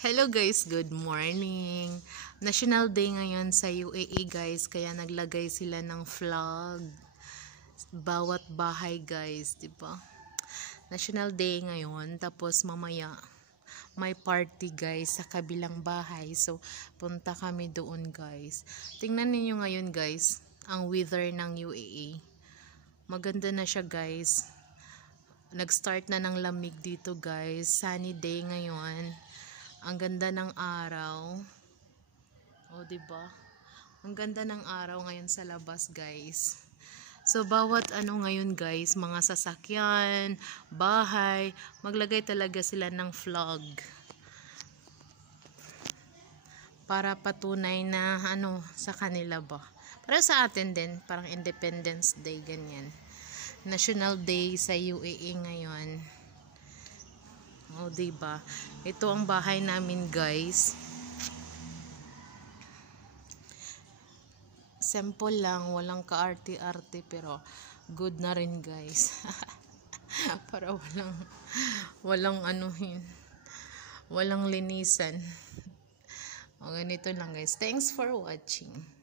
Hello guys, good morning. National Day ngayon sa UAE guys, kaya naglagay sila ng flag bawat bahay guys, 'di ba? National Day ngayon, tapos mamaya may party guys sa kabilang bahay. So punta kami doon guys. Tingnan niyo ngayon guys, ang weather ng UAE. Maganda na siya guys. Nag-start na ng lamig dito guys. Sunny day ngayon. Ang ganda ng araw. O, diba? Ang ganda ng araw ngayon sa labas, guys. So, bawat ano ngayon, guys, mga sasakyan, bahay, maglagay talaga sila ng flag. Para patunay na, sa kanila ba. Para sa atin din, parang Independence Day, ganyan. National Day sa UAE ngayon. O, diba? Ito ang bahay namin, guys. Simple lang, walang kaarte-arte, pero good na rin, guys. Para walang walang linisan. O, ganito lang, guys. Thanks for watching.